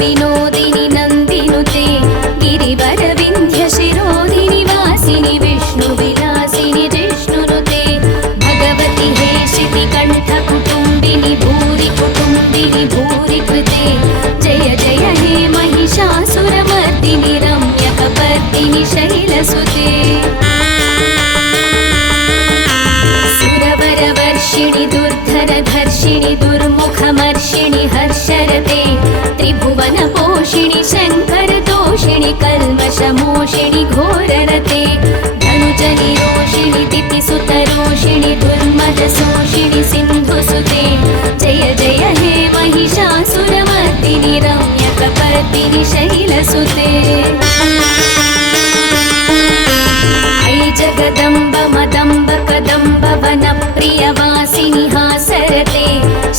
विनोदिनि नन्दिनुते गिरिवरविन्ध्यशिरोधिनि वासिनि विष्णुविलासिनि जिष्णुनुते भगवति हे शितिकण्ठकुटुम्बिनि भूरि कुटुम्बिनि भूरि कृते जय जय हे महिषासुरमर्दिनि रम्यकपर्दिनि शैलसुते सुरवरवर्षिणि दुर्धरधर्षिणि दुर्मुखमर्षिणि हर्षरते त्रिभुवनपोषिणि शङ्करतोषिणि कल्मषमोषिणि घोररते धनुजनिरोषिणि दितिसुतरोषिणि दुर्मदशोषिणि सिन्धुसुते जय जय हे महिषासुरमर्दिनि रम्यकपर्दिनि शैलसुते ऐ जगदम्ब मदम्ब कदम्ब वनप्रियवासिनि हासरते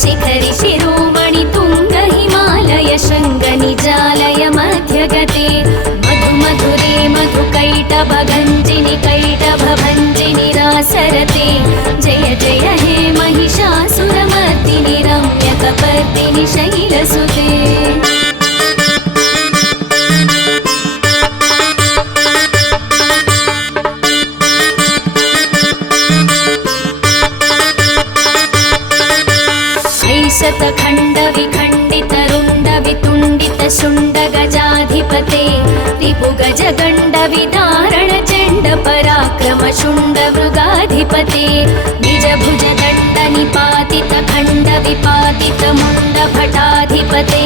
शिखरि शिरोमणि तुङ्ग हिमालय शृङ्गनिजालय मध्यगते मधु मधुरे मधुकैटभगञ्जिनि कैटभभञ्जिनि रासरते जय जय हे महिषासुरमर्दिनि रम्यकपर्दिनि शैलसुते शतखण्डविखण्डितरुण्डवितुण्डितशुण्डगजाधिपते रिपुगजगण्डविदारणचण्डपराक्रमशुण्डमृगाधिपते निजभुजदण्डनिपातितखण्डविपातितमुण्डभटाधिपते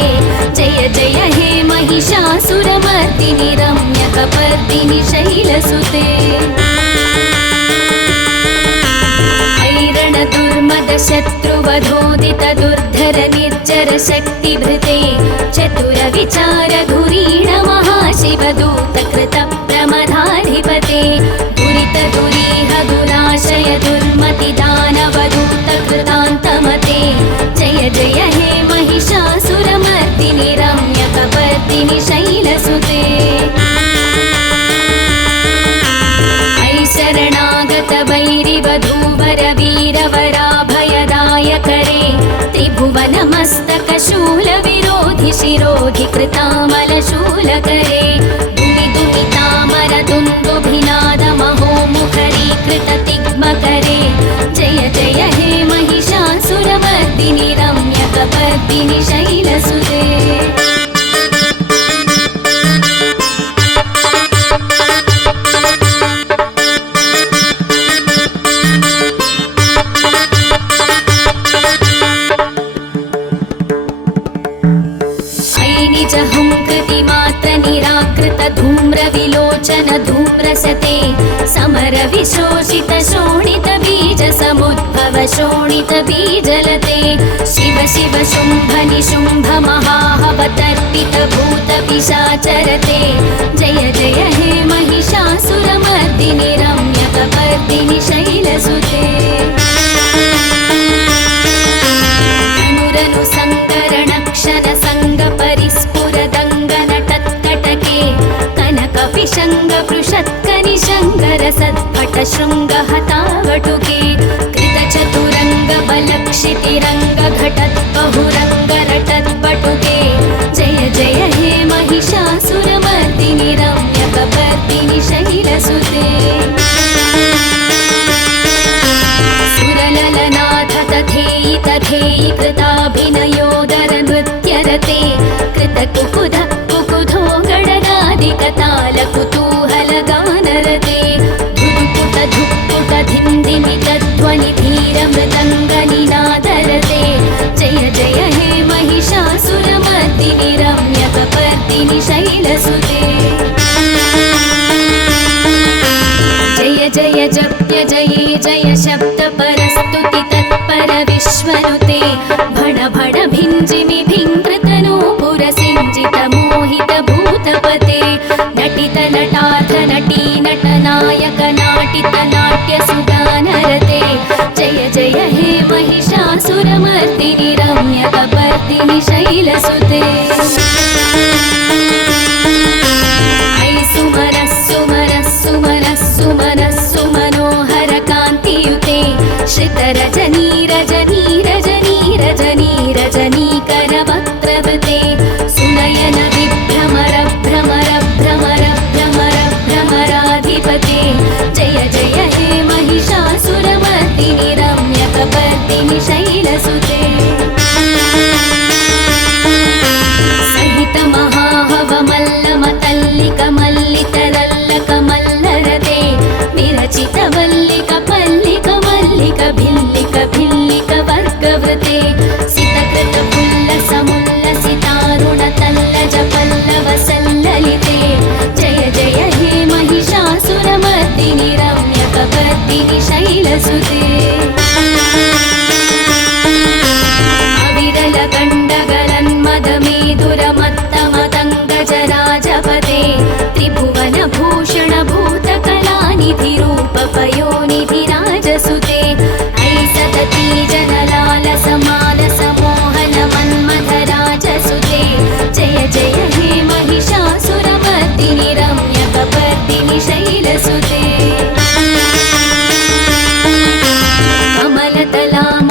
जय जय हे महिषासुरमर्दिनि रम्यकपर्दिनि शैलसुते दुर्मदशत्रुवधोदित दुर्धर निर्जर शक्तिभृते चतुरविचारधुरीण महाशिवदूत कृत प्रमदाधिपते दुरित दुरीह दुराशय दुर्मति दानवदूत कृतान्तमते जय जय हे महिषासुरमर्दिनि रम्यकपर्दिनि शैलसुते शरणागत वैरिवधूवर वीरवराभयदायकरे त्रिभुवनमस्तकशूलविरोधि शिरोधि कृतामलशूलकरे दुमिदुमितामर दुन्दुभिनादमहोमुखरीकृततिग्मकरे जय जय हे महिषासुरमर्दिनि रम्यकपर्दिनि शैलसुते धूम्रविलोचन धूम्रसते समर विशोषित शोणित बीज समुद्भव शोणित बीजलते शिव शिव शुम्भ निशुम्भ महाहवतर्पित भूत पिशाचरते जय जय हे महिषासुरमर्दिनि रम्यकपर्दिनि शैलसुते अनुरनु सङ्करणक्षण सङ्ग परिस्फुरदङ्गनटत्कटके कनकविशङ्गपृषत्कनिशङ्गरसत्पटशृङ्गहतावटुके कृतचतुरङ्गबलक्षितिरङ्गघटत्बहुरङ्गरटत्पटुके जय जय हे महिषासुरमर्दिनि रम्यकपर्दिनि शैलसुते सुरललनाथ तथेयि तथेयि कृताभिनयोदर नृत्यरते कृतकुकुध कुकुधो गणगादिकताल कुतूहलगानरते धुक्पुट धुक्पुट धिन्दिमितध्वनि धीरमृदङ्गनिनादरते जय जय हे महिषासुरमर्दिनि रम्यकपर्दिनि शैलसुते जय जय जप्य जये जय शब्द परस्तुति तत्पर विश्वनुते भण भण भिञ्जिमि भिङ्कृतनूपुर सिञ्जित मोहित भूतपते नटित नटाथ नटी नटनायक नाटित नाट्य सुगानरते जय जय हे महिषासुरमर्दिनि रम्यकपर्दिनि शैलसुते ऐ सुमनः सुमनः सुमनः सुमनः सुमनोहर कान्तियुते श्रितरजनी रजनी रजनी रजनी रजनीकरवक्त्रवृते सुनयन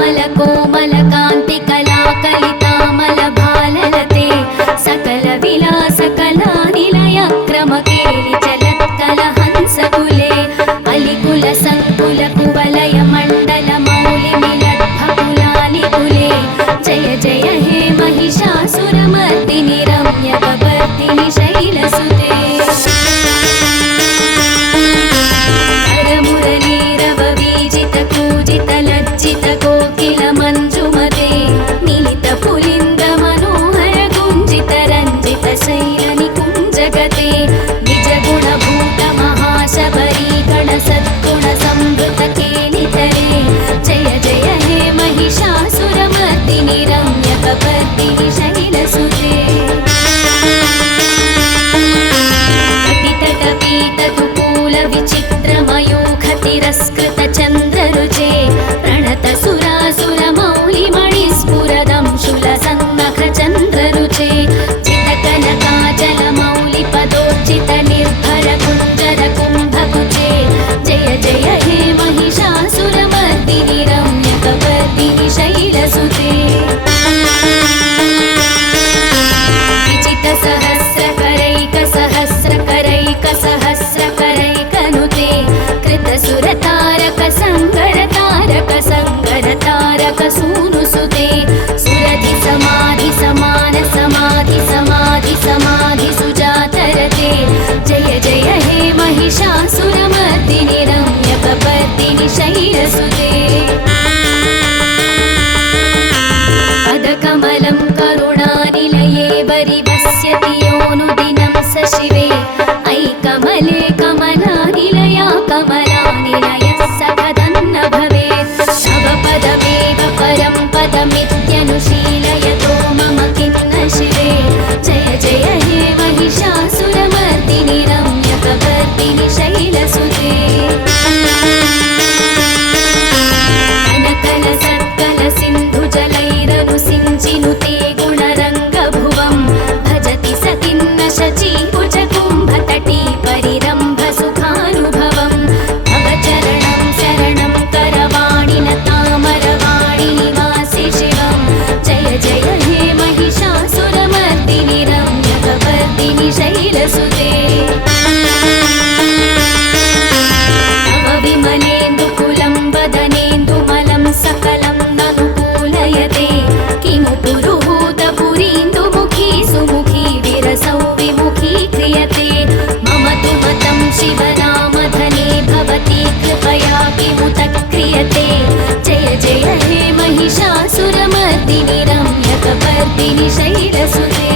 ಶ್ಯಾಮಲ ಕೋಮಲ ಕಾಂತಿ ಕಲಾ ಕಲಿತಾಮಲ ಭಾಲಲತೆ ಸಕಲ ವಿಲಾಸ ಕಲಾ ನಿಲಯ ಕ್ರಮ ಕೇಳಿ ಚಲತ್ಕಲ ಹಂಸ ಕುಲೆ ಅಲಿಕುಲ ಸಂಕುಲ ಕುವಲಯ ಮಂಡಲ ಮೌಲಿ ಮಿಲದ್ಭ ಕುಲಾಲಿ ಕುಲೆ ಜಯ ಜಯ ಹೇ ಮಹಿಷಾಸುರ ಮರ್ದಿನಿ ರಮ್ಯ ಕಬರ್ದಿನಿ ಶೈಲಸುತೆ ಲಜ್ಜಿತ ಕೋಕಿಲ ಮಂಜುಮತೆ ಮಿಲಿತ ಪುಲಿಂದ ಮನೋಹರ ಗುಂಜಿತ ರಂಜಿತ ಶೈಲ ನಿಕುಂಜಗತೆ ನಿಜ ಗುಣಭೂತ ಮಹಾಶಬರಿ ಗಣ ಸದ್ಗುಣ ಸಂವೃತ ಕೇಳಿತರೆ ಜಯ ಜಯ ಹೇ ಮಹಿಷಾಸುರ ಮರ್ದಿನಿ ರಮ್ಯ ಕಬರ್ದಿನಿ ಶೈಲಸುತೆ ಕಟಿತಟ ಪೀತ ತುಕೂಲ ವಿಚಿತ್ರ ಮಯೂಖ ತಿರಸ್ಕೃತ ಚಂದ್ರರುಚೆ ಪ್ರಣತ ಸುರಾಸುರ ಮೌಲಿ ಮಣಿ ಸ್ಫುರದಂಶುಲ ಸನ್ನಖ ಚಂದ್ರರುಚೆ ಚಿತಕನ ಕಾಜಲ ಮೌಲಿ ಪದೋರ್ಜಿತ ನಿರ್ಭರ ಕುಂಜರ ಕುಂಭಕುಚೆ ಜಯ ಜಯ ಹೇ ಮಹಿಷಾಸುರ ಮರ್ದಿನಿ ರಮ್ಯ ಕಬರ್ದಿನಿ ಶೈಲಸುತೆ ವಿಚಿತ ಸಹಸ್ರ ಕರೈಕ ಸಹಸ್ರ ಕರೈಕ ಸಹಸ್ರ ಕರೈಕನುತೆ ಕೃತ ಸುರ ತಾರಕ ಸಂಗರ ತಾರಕ ಸಂಗರ ತಾರಕ ಸೂನುಸುತೆ ಸುರಧಿ ಸಮಾಧಿ ಸಮಾನ ಸಮಾಧಿ ಸಮಾಧಿ ಸಮಾಧಿ ಸುಜಾತರತೆ ಜಯ ಜಯ ಹೇ ಮಹಿಷಾಸುರ ಮರ್ದಿನಿ ರಮ್ಯ ಕಬರ್ದಿನಿ ಶೈಲಸುತೆ ಪದಕಮಲಂ ಕರುಣಾನಿಲಯೇ ಪರಿವಸ್ಯತಿ ಯೋನುದಿನಂ ಸ ಶಿವೆ ಐಕಮಲೆ ಕಮಲಾನಿಲಯ ಕಮಲಾನಿಲಯಃ ಸಖದನ್ನ ಭವೇತ್ ತವ ಪದಮೇವ ಪರಂ ಪದಮಿತ್ಯನುಶೀಲಯತೋ ಮಮ ಖಿನ್ನ ಶಿವೆ ಜಯ ಜಯ ಹೇ ಮಹಿಷಾಸುರ ಮರ್ದಿನಿ ರಮ್ಯ ಕಬರ್ದಿನಿ ಶೈಲಸುತೆ ಕನಕಲ ಸತ್ಕಲ ಸಿಂಧು ಜಲೈರನು ಸಿಂಚಿನುತೆ ಗುಣರಂಗ ಭುವಂ ಭಜತಿ ಸಖಿನ್ನ ಶಚಿ ಭುಜ ಕುಂಭ ತಟೀ ಪರಿರಂಭ ಸುಖಾನುಭವಂ ಭವ ಚರಣಂ ಶರಣಂ ಕರವಾಣಿನ ತಾಮರವಾಣಿ ನಿವಾಸಿ ಶಿವಂ ಜಯ ಜಯ ಹೇ ಮಹಿಷಾಸುರ ಮರ್ದಿನಿ ರಮ್ಯ ಕಬರ್ದಿನಿ ಶೈಲಸುತೆ ತವ ವಿಮಲೇಂದು ಕುಲಂ ವದನೇಂದು ಮಲಂ ಸಕಲಂ ನನುಕೂಲಯತೆ ಕಿಮು ಪುರುಹೂತ ಪುರೀಂದು ಮುಖಿ ಸುಮುಖಿ ವಿರಸೌ ವಿಮುಖಿ ಕ್ರಿಯತೆ ಮಮ ತು ಮತಂ ಶಿವನಾಮಧನೆ ಭವತಿ ಕೃಪಯಾ ಕಿಮುತ ಕ್ರಿಯತೆ ಜಯ ಜಯ ಹೇ ಮಹಿಷಾಸುರ ಮರ್ದಿನಿ ರಮ್ಯ ಕಬರ್ದಿನಿ ಶೈಲಸುತೆ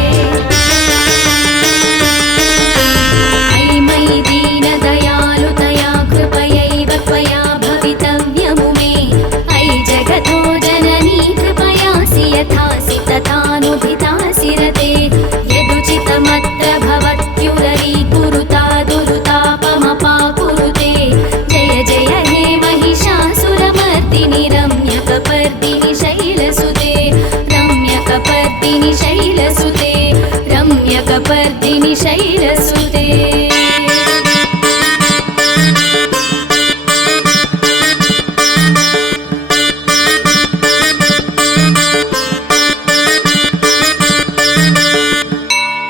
ಐ ಮಯಿ ದೀನ ದಯಾಲುತಯಾ ಕೃಪಯೈವ ತ್ವಯಾ ಭವಿತವ್ಯಮು ಮೇ ಐ ಜಗತೋ ಜನನೀ ಕೃಪಯಾಸಿ ಯಥಾಸಿ ತಥಾನುಭಿತಾಸಿ ರತೆ ಯದುಚಿತಮತ್ರ ಭವತ್ಯುರರೀ ಕುರುತಾ ದುರುತಾಪಮಪಾಕುರುತೆ ಜಯ ಜಯ ಹೇ ಮಹಿಷಾಸುರ ಮರ್ದಿನಿ ರಮ್ಯ ಕಬರ್ದಿನಿ ಶೈಲಸುತೆ ರಮ್ಯ ಕಬರ್ದಿನಿ ಶೈಲಸುತೆ ರಮ್ಯ ಕಬರ್ದಿನಿ ಶೈಲಸುತೆ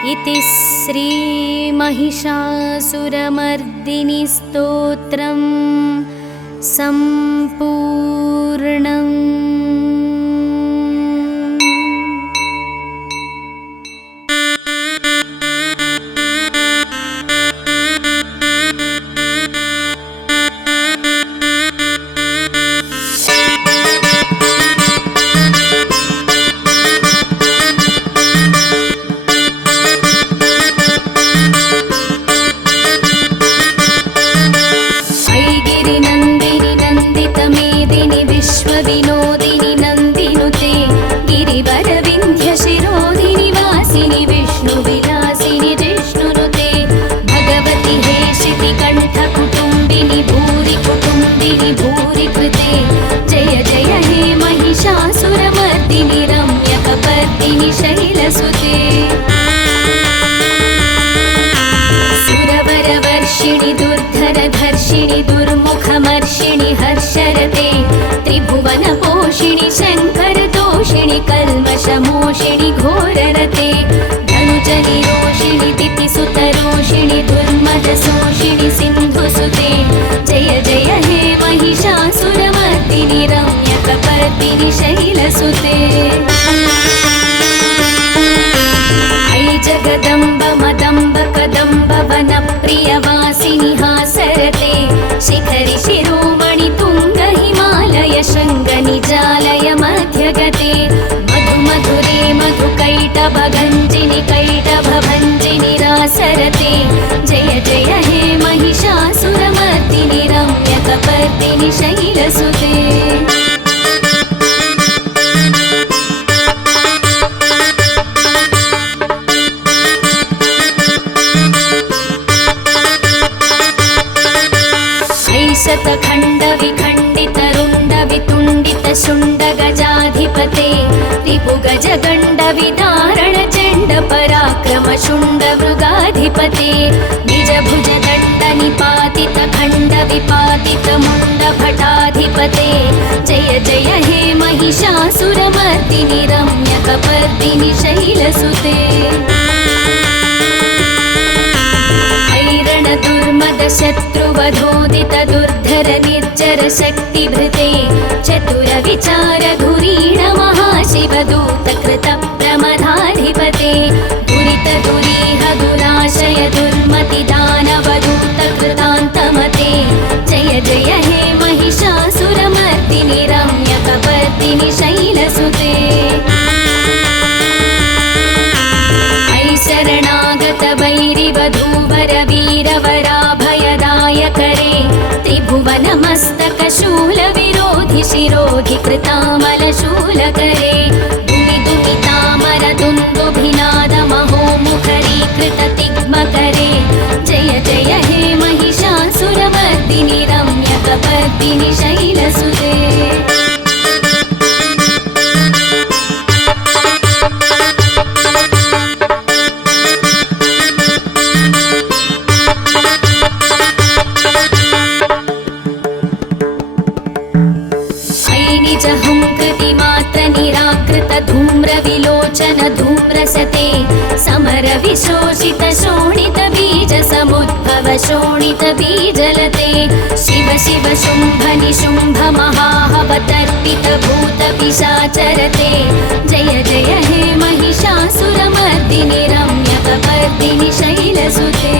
इति श्री महिषासुरमर्दिनी स्तोत्रं सम्पूर्णम्। विनोदिनी नन्दिनुते गिरिवरविन्ध्य शिरोदिनि वासिनि विष्णु विलासिनि जिष्णुनुते भगवति हे शितिकण्ठ कुटुम्बिनि भूरि कुटुम्बिनि भूरि कृते जय जय हे महिषासुरमर्दिनि रम्य कबर्दिनि शैलसुते सुरवरवर्षिणि दुर्धरधर्षिणि दुर्मुखमर्षिणि हर्षरते त्रिभुवन तोषिणि शङ्करतोषिणि कल्मषमोषिणि घोररते धनुजनिरोषिणि दितिसुतरोषिणि दुर्मदशोषिणि सिन्धुसुते जय जय हे महिषासुरमर्दिनि रम्यकपर्दिनि शैलसुते ऐ जगदम्ब मदम्ब कदम्ब वनप्रियवासिनि हासरते शिखरि शिरोमणि तुङ्ग हिमालय शृङ्गनिजालय मध्यगते मधु मधुरे मधुकैटभगञ्जिनि कैटभभञ्जिनि रासरते जय जय हे महिषासुरमर्दिनि रम्यकपर्दिनि शैलसुते शतखण्डविखण्डितरुण्डवितुण्डितशुण्डगजाधिपते रिपुगजगण्डविदारणचण्डपराक्रमशुण्डमृगाधिपते निजभुजदण्डनिपातितखण्डविपातितमुण्डभटाधिपते जय जय हे महिषासुरमर्दिनि रम्यकपर्दिनि शैलसुते शत्रुवधोदित दुर्धर निर्जर शक्तिभृते चतुर विचार धुरीण महाशिवदूत कृत प्रमदाधिपते दुरित दुरीह दुराशय दुर्मति दानवदूत कृतान्तमते जय जय हे महिषासुरमर्दिनि रम्यकपर्दिनि शैलसुते शरणागत वैरिवधूवर वीरवराभयदायकरे त्रिभुवनमस्तकशूलविरोधि शिरोधि कृतामलशूलकरे दुमि दुमितामर दुन्दुभिनादमहोमुखरीकृत तिग्मकरे जय जय हे महिषासुरमर्दिनि रम्यकपर्दिनि शैलसुते धूम्रविलोचन धूम्रसते समर विशोषित शोणित बीज समुद्भव शोणित बीजलते शिव शिव शुम्भ निशुम्भ महाहवतर्पित भूत पिशाचरते जय जय हे महिषासुरमर्दिनि रम्यकपर्दिनि शैलसुते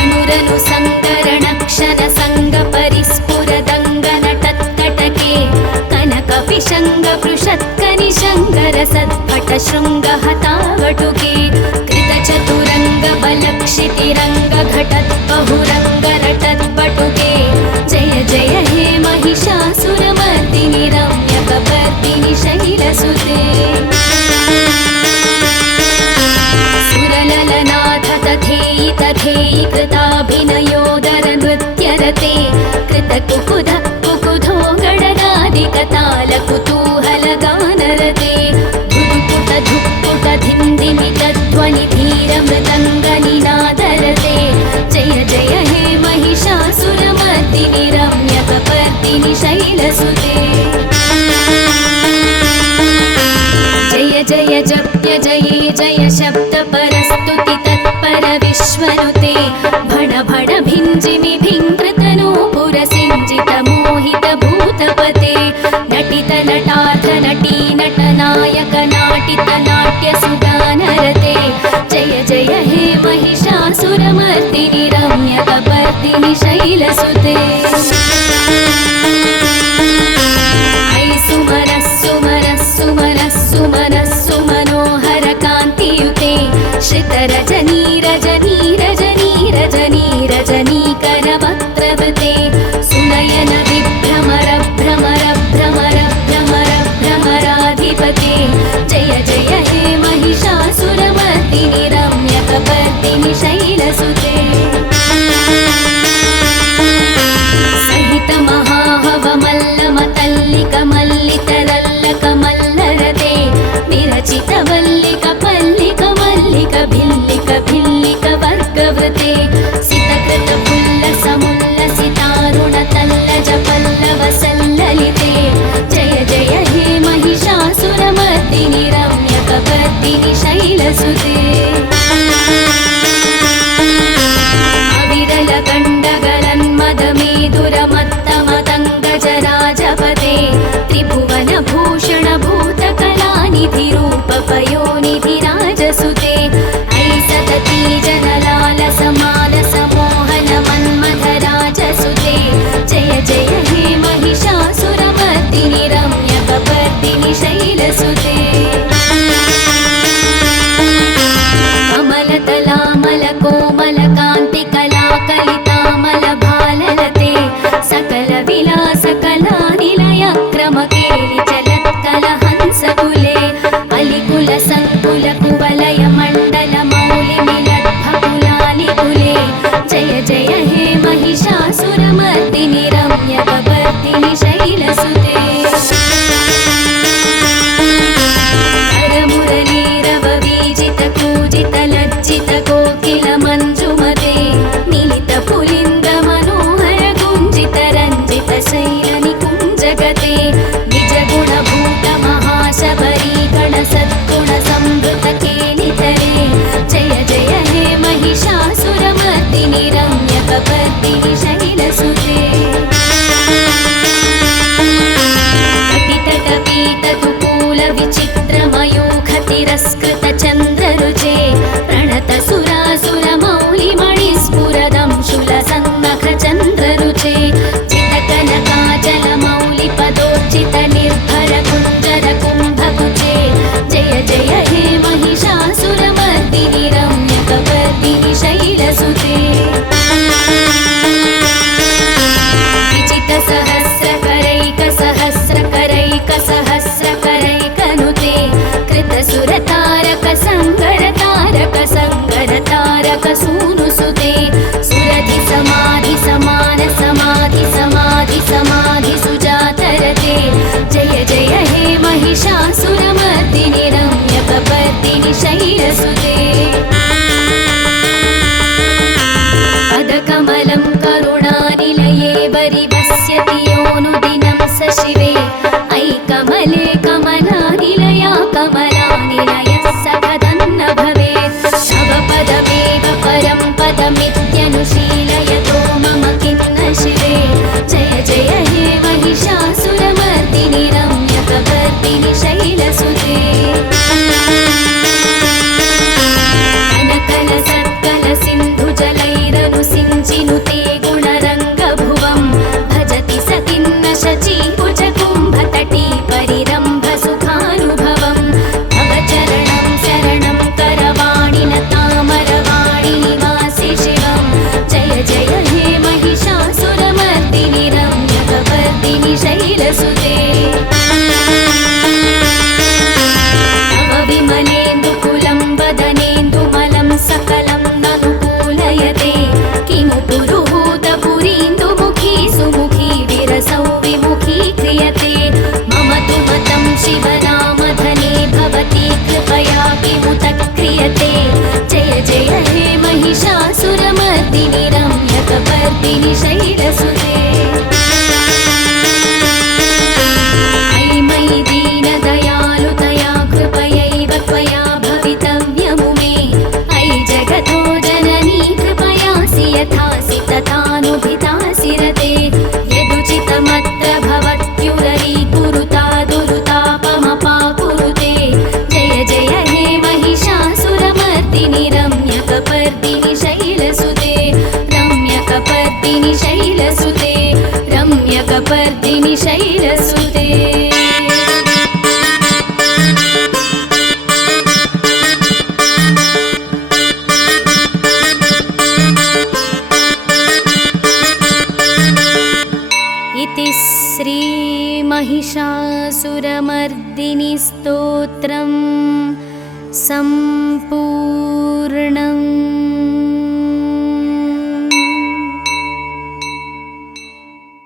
अनुरनु सङ्करणक्षण सङ्गपरिस्फुरदङ्गनटत्कटके कनकपिशङ्गपृषत्कनिशङ्करसत्पट शृङ्गहतावटुके कृतचतुरङ्गबलक्षितिरङ्गघटद्बहुरङ्गरटद्बटुके जय जय हे महिषासुरमर्दिनि रम्यकपर्दिनि शैलसुते सुरललनाथ तथेयि तथेयि कृताभिनयोदर नृत्यरते कृतकुकुध कुकुधो गणनादिकताल कुतूहलगानरते धुक्पुट धुक्पुट धिन्दिमित ध्वनि धीर मृदङ्गनिनादरते जय जय हे महिषासुरमर्दिनि रम्यकपर्दिनि शैलसुते जय जय जप्य जये जय शब्द परस्तुति तत्पर विश्वनुते भण भण भिञ्जिमि भिङ्कृतनो पुरसिञ्जित मोहित भूतपते नटित नटार्थ नटी नटनायक नाटित नाट्य सुगानरते जय जय हे महिषासुरमर्दिनि रम्यकपर्दिनि शैलसुते सुमनः कान्तियुते श्रितरजनी रजनी रजनी रजनी रजनीकरवक्त्रवृते सुनयन विभ्रमर भ्रमर भ्रमर भ्रमर भ्रमराधिपते जय जय हे महिषासुरमर्दिनि रम्यकपर्दिनि शैलसुते सहित महाहवमल्लमतल्लिकमल्लितरल्लकमल्लरते विरचित वल्लिक मल्लिक भिल्लिक चक्रवर्तिनि शैलसुते लज्जितकोकिलमञ्जुमते मिलितपुलिन्दमनोहरगुञ्जितरञ्जितशैलनिकुञ्जगते निजगुणभूतमहाशबरीगणसद्गुणसंवृतकेलितरे जय जय हे महिषासुरमर्दिनि रम्यकपर्दिनि शैलसुते पतितटपीततुकूलविचित्रमयूखतिरस्कृतचन्द्ररुचे प्रणतसुरासुरमौलिमणिस्फुरदं शूलसन्नखचन्द्ररुचे चितकनकाचलमौलिपदोर्चितनिर्भरकुञ्जरकुम्भकुचे जय जय हे महिषासुरमर्दिनि रम्यकपर्दिनि शैलसुते विजितसहस्रकरैकसहस्रकरैकसहस्रकरैकनुते कृतसुरतारकसङ्गरतारकसङ्गरतारकसूनुसुते सुरधिसमाधिसमाधिसमाधिसमाधिसुजातरते जय जय हे महिषासुरमर्दिनि रम्यकपर्दिनि शैलसुते पदकमलं करुणानिलये वरिवस्यति योऽनुदिनं स शिवे अयि कमले कमलानिलया कमलानिलयः सखदन्न भवेत् तव पदमेव परं पदमित्यनुशीलयतो मम किं न शिवे जय जय हे महिषासुरमर्दिनि रम्यकपर्दिनि शैलसुते सिंचिनुते गुणरङ्गभुवं भजति सतिन्न शचीकुचकुम्भतटी परिरम्भसुखानुभवं तव चरणं शरणं करवाणि न तामरवाणि निवासि शिवं जय जय हे महिषासुरमर्दिनि रम्यकपर्दिनि शैलसुते तव विमलेन्दुकुलं वदनेन्दुमलं सकलं ननुकूलयते किमु पुरुहूतपुरीन्दुमुखी सुमुखी विरसौ विमुखी क्रियते मम तु मतं शिवनामधने भवती कृपया किमुत क्रियते जय जय हे महिषासुरमर्दिनि रम्यकपर्दिनि शैलसुते अयि मयि दीनदयालुतया कृपयैव त्वया भवितव्यमु मे अयि जगतो जननी कृपयासि यथासि तथानुभितासि रते यदुचितमत्र भवत्युररीकुरुता दुरुतापमपाकुरुते जय जय हे महिषासुरमर्दिनि रम्यकपर्दिनि शैलसुते रम्यकपर्दिनि शैलसुते रम्यकपर्दिनि शैलसुते इति श्री महिषासुरमर्दिनि स्तोत्रं सम्पूर्णम्।